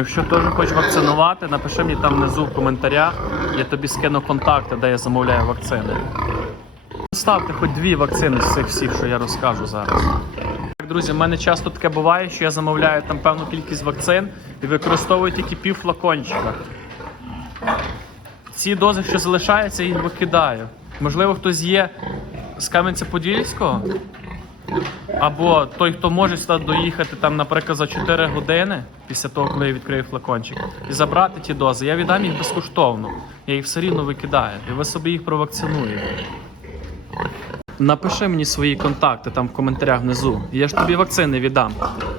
Якщо теж хочеш вакцинувати, напиши мені там внизу в коментарях, я тобі скину контакти, де я замовляю вакцини. Ставте хоч дві вакцини з цих всіх, що я розкажу зараз. Так, друзі, в мене часто таке буває, що я замовляю там певну кількість вакцин і використовую тільки пів флакончика. Ці дози, що залишаються, їх викидаю. Можливо, хтось є з Кам'янця-Подільського, або той, хто може сюди доїхати, там, наприклад, за 4 години після того, коли я відкрию флакончик, і забрати ті дози. Я віддам їх безкоштовно. Я їх все рівно викидаю. І ви собі їх провакцинуєте. Напиши мені свої контакти там в коментарях внизу. Я ж тобі вакцини віддам.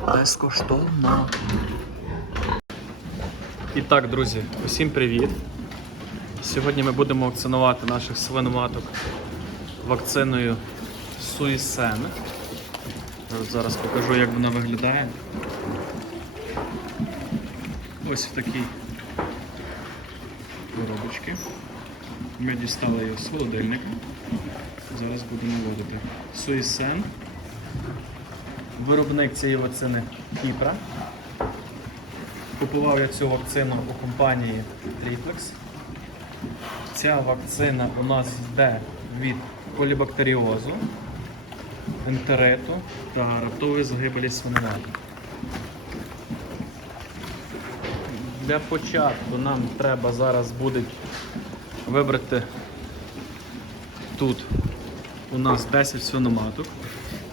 Безкоштовно. І так, друзі, усім привіт. Сьогодні ми будемо вакцинувати наших свиноматок вакциною Суїсен. Зараз покажу, як вона виглядає. Ось в такій коробочці. Ми дістали її з холодильника. Зараз будемо вводити. Суїсен. Виробник цієї вакцини Кіпра. Купував я цю вакцину у компанії Triplex. Ця вакцина у нас йде від полібактеріозу, ентериту та раптової загибелі свиноматок. Для початку нам треба зараз буде вибрати тут у нас 10 свиноматок,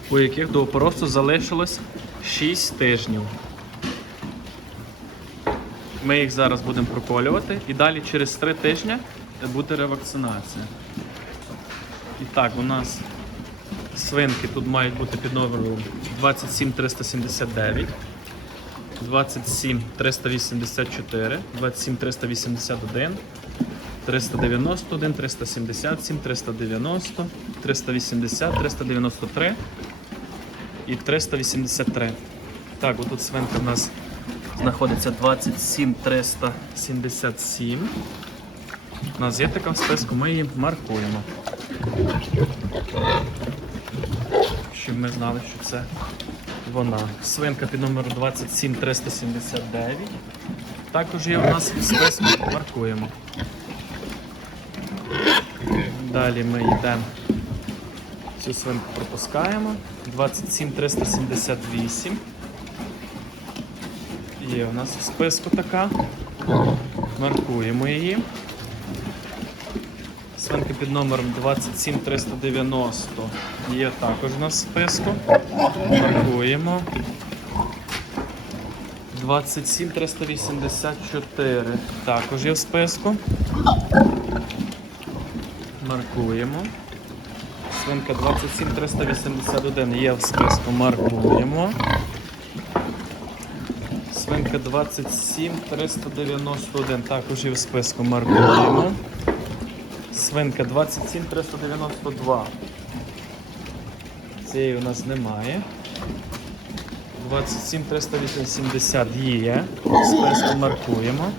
у яких до опоросу залишилось 6 тижнів. Ми їх зараз будемо проколювати і далі через 3 тижні буде ревакцинація. І так, у нас свинки тут мають бути під номером 27379, 27384, 27381, 391, 377, 390, 380, 393 і 383. Так, отут свинка в нас знаходиться 27377. У нас є така в списку, ми її маркуємо. Щоб ми знали, що це вона. Свинка під номером 27379. Також є у нас в списку, маркуємо. Далі ми йдемо. Цю свинку пропускаємо. 27378. Є у нас в списку така. Маркуємо її. Свинка під номером 27390 є також у нас в списку. Маркуємо. 27384 також є в списку. Маркуємо. Свинка 27381 є в списку. Маркуємо. Свинка 27391 також є в списку. Маркуємо. Свинка 27392. Цієї у нас немає. 27380 є. Списку маркуємо.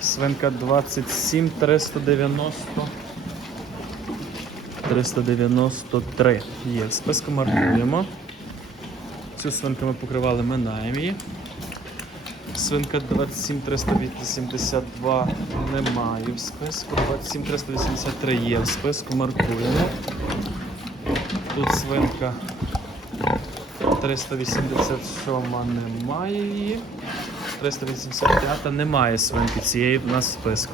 Свинка 27390. 393 є. Списку маркуємо. Цю свинку ми покривали, минаємо її. Свинка 27382 немає в списку. 27383 є в списку, маркуємо. Тут свинка 387 немає її. 385 немає свинки цієї в нас в списку.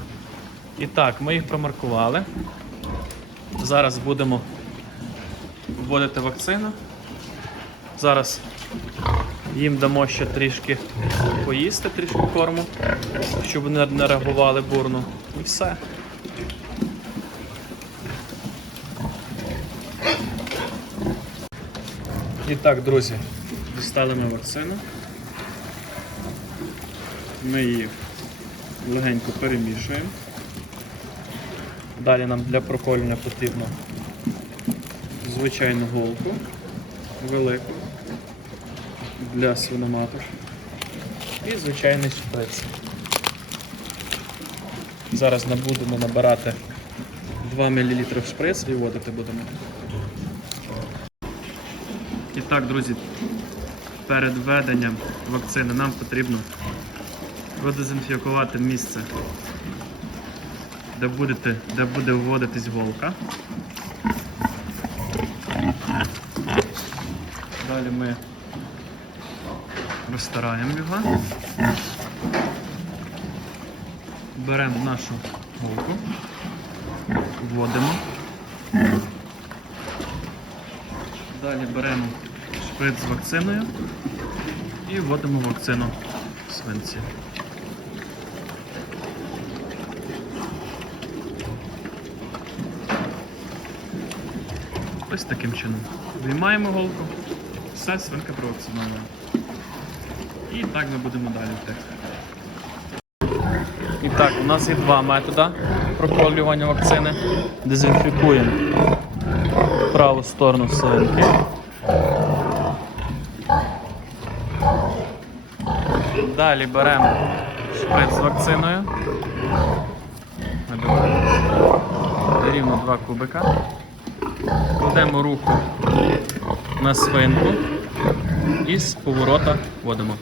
І так, ми їх промаркували. Зараз будемо вводити вакцину. Зараз їм дамо ще трішки поїсти, трішки корму, щоб вони не реагували бурно. І все. І так, друзі, дістали ми вакцину. Ми її легенько перемішуємо. Далі нам для проколювання потрібно звичайну голку велику для свиноматок і звичайний шприц. Зараз будемо набирати 2 мл шприц і вводити будемо. І так, друзі, перед введенням вакцини нам потрібно продезінфікувати місце, де, будете, де буде вводитись голка. Далі ми розтираємо його. Беремо нашу голку, вводимо. Далі беремо шприц з вакциною і вводимо вакцину свинці. Ось таким чином. Виймаємо голку, все, свинка провакцинована. І так ми будемо далі йти. І так, у нас є два методи проколювання вакцини. Дезінфікуємо праву сторону свинки. Далі беремо шприц з вакциною. Набиваємо рівно два кубика. Кладемо руку на свинку і з поворота вводимо.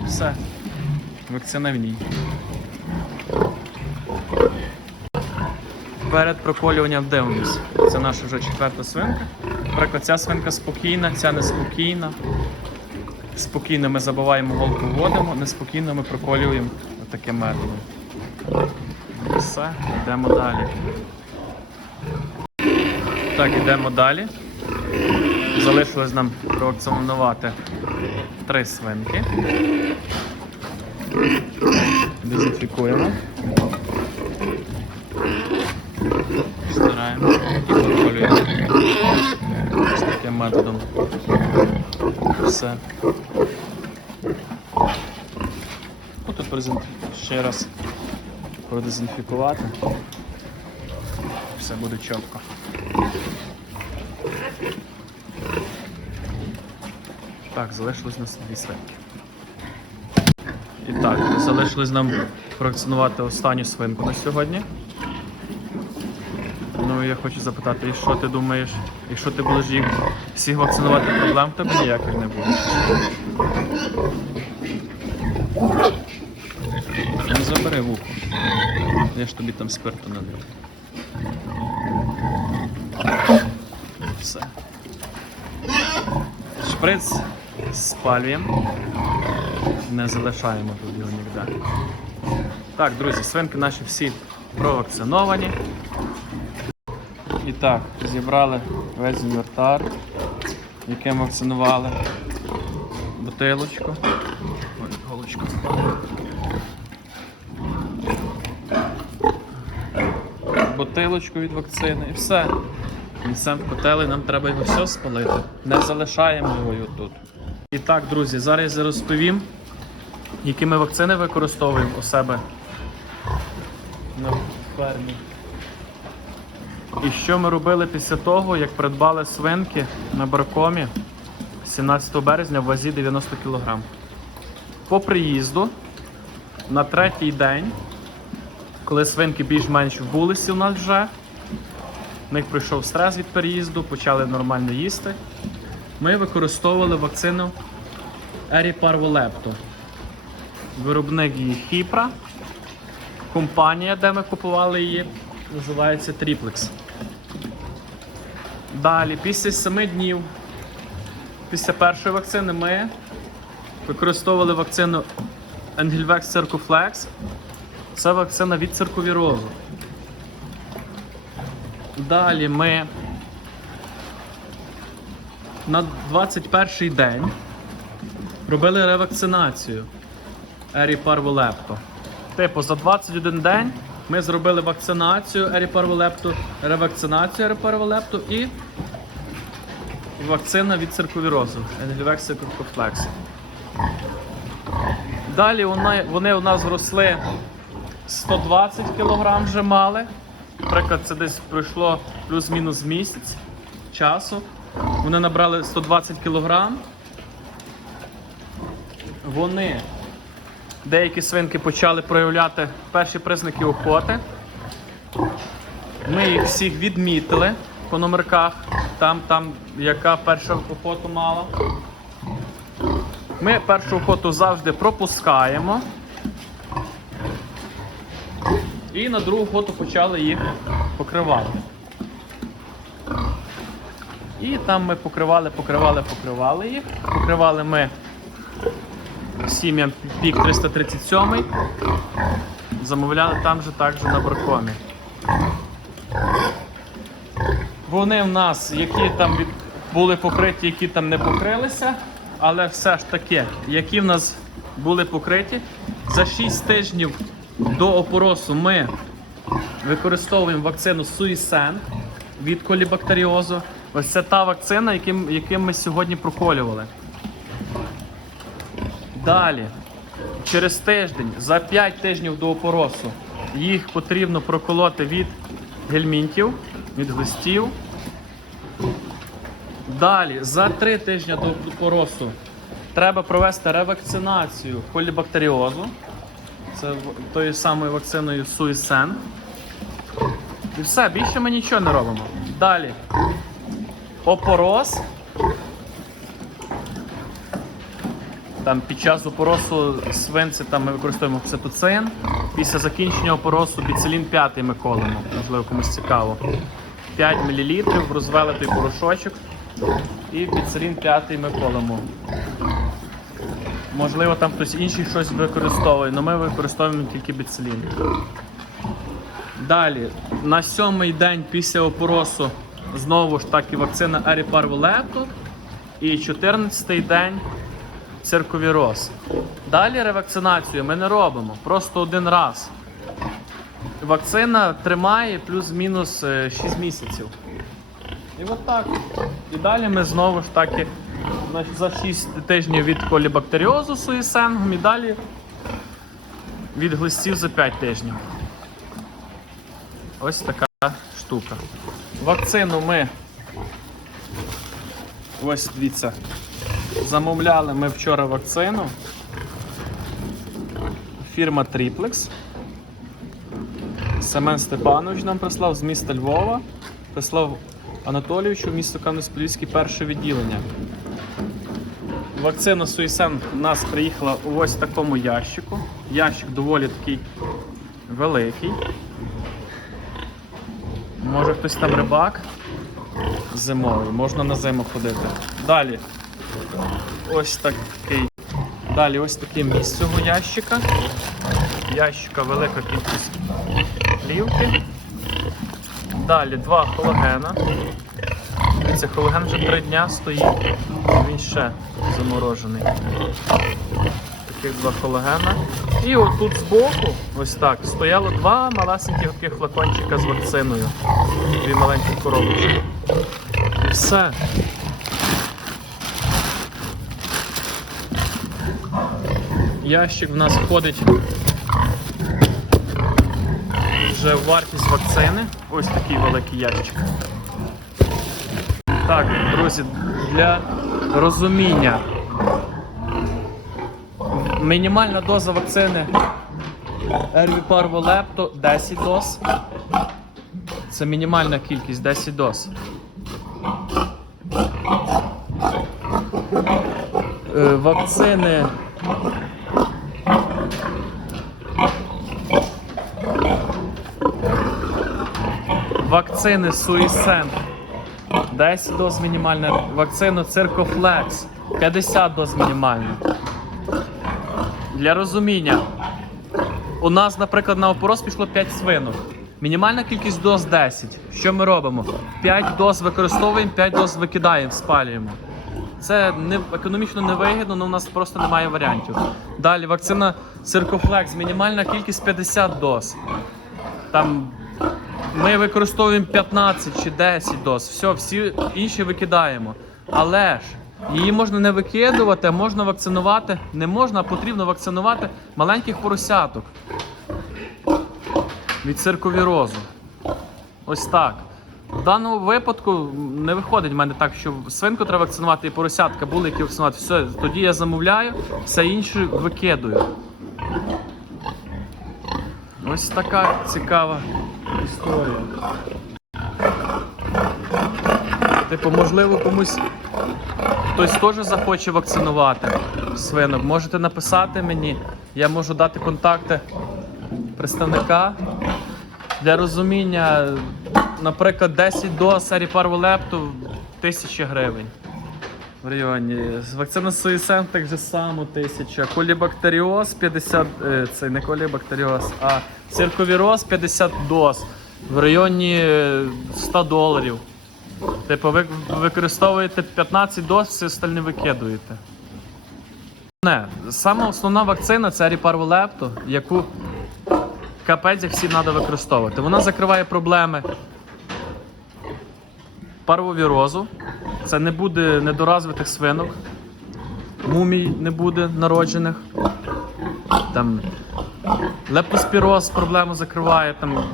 І все. Вакцина в ній. Перед проколюванням дивимось. Це наша вже четверта свинка. Наприклад, ця свинка спокійна, ця неспокійна. Спокійно ми забиваємо голку, вводимо, неспокійно ми проколюємо таким методом. Все, йдемо далі. Так, йдемо далі. Залишилось нам провакцинувати три свинки. Дезінфікуємо. Стираємо і проколюємо. Ось таким методом. Все. Ну, тут презент ще раз продезінфікувати. Все буде чітко. Так, залишилось нас дві свинки. І так, залишилось нам провакцинувати останню свинку на сьогодні. Ну я хочу запитати, і що ти думаєш, якщо ти будеш їх всіх вакцинувати, проблем в тебе ніяких не буде. Ну забери вухо. Я ж тобі там спирту налив. Все. Шприц спалюємо. Не залишаємо тут його ніде. Так, друзі, свинки наші всі провакциновані. І так, зібрали весь інвентар, яким вакцинували. Бутилочку. Ой, голочку. Бутилочку від вакцини і все. Несемо в котел і нам треба його все спалити. Не залишаємо його тут. І так, друзі, зараз я розповім, які ми вакцини використовуємо у себе на фермі. І що ми робили після того, як придбали свинки на баркомі 17 березня в вазі 90 кг. По приїзду на третій день, коли свинки більш-менш вбулися у нас вже, в них пройшов стрес від переїзду, почали нормально їсти. Ми використовували вакцину Ері Parvolepto. Виробник її Хіпра. Компанія, де ми купували її, називається Triplex. Далі, після 7 днів, після першої вакцини, ми використовували вакцину Engelvex Circuflex. Це вакцина від цирковірозу. Далі ми на 21-й день робили ревакцинацію Ері Parvolepto. Типу, за 21 день ми зробили вакцинацію Ері Parvolepto, ревакцинацію Ері Parvolepto і вакцина від цирковірозу Engelvex Circuflex. Далі вони, вони у нас зросли 120 кг вже мали. Наприклад, це десь пройшло плюс-мінус місяць часу. Вони набрали 120 кг. Вони, деякі свинки почали проявляти перші признаки охоти. Ми їх всіх відмітили по номерках. там, там яка перша охоту мала. Ми першу охоту завжди пропускаємо. І на другу охоту почали їх покривати. І там ми покривали, покривали, покривали їх. Покривали ми сім'ям пік 337. Замовляли там же також на бракомі. Вони в нас, які там були покриті, які там не покрилися, але все ж таки, які в нас були покриті, за 6 тижнів до опоросу ми використовуємо вакцину Суїсен від колібактеріозу. Ось це та вакцина, яким, яким ми сьогодні проколювали. Далі, через тиждень, за 5 тижнів до опоросу, їх потрібно проколоти від гельмінтів, від глистів. Далі, за 3 тижні до опоросу треба провести ревакцинацію колібактеріозу. Це тою самою вакциною Суїсен. І все, більше ми нічого не робимо. Далі. Опороз. Там під час опоросу свинці там ми використовуємо окситоцин. Після закінчення опоросу біцилін 5 ми колемо, можливо, комусь цікаво. 5 мл розвели той порошочок і біцилін 5 ми колемо. Можливо, там хтось інший щось використовує, але ми використовуємо тільки біцилін. Далі, на сьомий день після опоросу знову ж таки вакцина Еріпарволепту. І 14-й день цирковіроз. Далі ревакцинацію ми не робимо, просто один раз. Вакцина тримає плюс-мінус е, 6 місяців. І от так. І далі ми знову ж таки за 6 тижнів від колібактеріозу суїсенгом і далі від глистів за 5 тижнів. Ось така штука. Вакцину ми. Ось дивіться. Замовляли ми вчора вакцину. Фірма Triplex. Семен Степанович нам прислав з міста Львова. Прислав Анатолійовичу місто Кам'янець-Подільський перше відділення. Вакцина Суїсен у нас приїхала у ось такому ящику. Ящик доволі такий великий. Може хтось там рибак зимовий, можна на зиму ходити. Далі ось такий. Далі ось таке місце цього ящика. Ящика велика кількість плівки. Далі два хологена. Це хологен вже три дня стоїть. Він ще заморожений. Таких два хологена. І отут збоку, ось так, стояло два малесеньких таких флакончика з вакциною. Дві маленькі коробочки. І все. Ящик в нас входить вже вартість вакцини. Ось такий великий ящик. Так, друзі, для розуміння. Мінімальна доза вакцини Ервіпарволепто 10 доз. Це мінімальна кількість 10 доз. Е, Вакцини Вакцини Суїсен 10 доз мінімальна. Вакцину Циркофлекс 50 доз мінімальна. Для розуміння, у нас, наприклад, на опорос пішло 5 свинок. Мінімальна кількість доз 10. Що ми робимо? 5 доз використовуємо, 5 доз викидаємо, спалюємо. Це не економічно невигідно, але у нас просто немає варіантів. Далі вакцина Циркофлекс, мінімальна кількість 50 доз. Там ми використовуємо 15 чи 10 доз. Все, всі інші викидаємо. Але ж її можна не викидувати, а можна вакцинувати. Не можна, а потрібно вакцинувати маленьких поросяток від цирковірозу. Ось так. В даному випадку не виходить в мене так, що свинку треба вакцинувати і поросятка були, які вакцинувати. Все, тоді я замовляю, все інше викидую. Ось така цікава історія. Типу, можливо, комусь хтось теж захоче вакцинувати свинок. Можете написати мені, я можу дати контакти представника. Для розуміння, наприклад, 10 доз серіпарволепту 1000 гривень. В районі. Вакцина Суїсен так же само 1000. Колібактеріоз 50, е, це не колібактеріоз, а цирковіроз 50 доз. В районі е, 100 доларів. Типу, ви використовуєте 15 доз, все остальне викидуєте. Не, сама основна вакцина це ріпарволепто, яку капець як всім треба використовувати. Вона закриває проблеми парвовірозу. Це не буде недоразвитих свинок, мумій не буде народжених. Там лептоспіроз проблему закриває. Там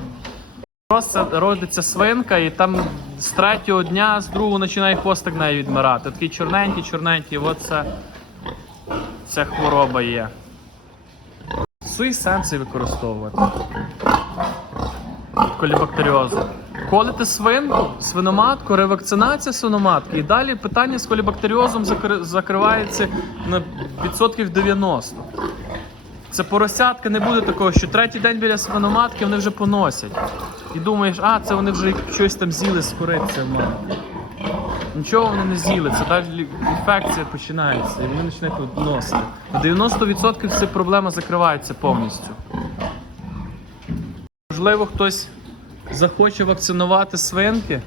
Просто родиться свинка, і там з третього дня, з другого починає хвостик неї відмирати. Такий чорненький, чорненький, от це, це хвороба є. Суї сенси використовувати. Колібактеріозу. Колите свинку, свиноматку, ревакцинація свиноматки. І далі питання з колібактеріозом закри- закривається на відсотків 90. Це поросятка не буде такого, що третій день біля свиноматки вони вже поносять. І думаєш, а, це вони вже щось там з'їли з курицею в мене. Нічого вони не з'їли, це далі інфекція починається, і вони починають носити. На 90% ця проблема закривається повністю. Можливо, хтось захоче вакцинувати свинки.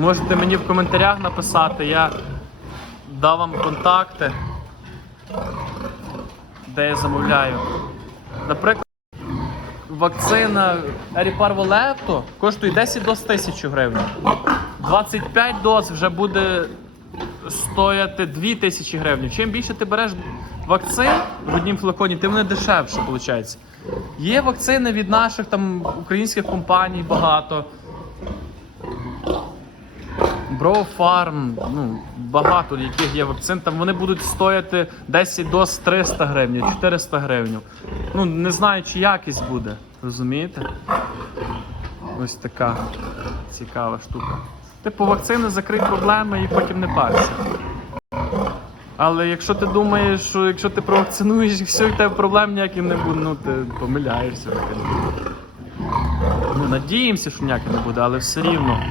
Можете мені в коментарях написати, я дам вам контакти, де я замовляю. Наприклад, вакцина Еріпарволепто коштує 10 доз 1000 гривень. 25 доз вже буде стояти 2000 гривень. Чим більше ти береш вакцин в однім флаконі, тим вони дешевше виходить. Є вакцини від наших там українських компаній багато. Брофарм, ну, багато яких є вакцин, там вони будуть стояти 10 доз 300 гривень, 400 гривень. Ну, не знаю, чи якість буде, розумієте? Ось така цікава штука. Типу, вакцини закрий проблеми і потім не парся. Але якщо ти думаєш, що якщо ти провакцинуєш все, і тебе проблем ніяких не буде, ну ти помиляєшся. Ну, надіємося, що ніяких не буде, але все рівно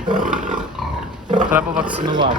треба вакцинувати.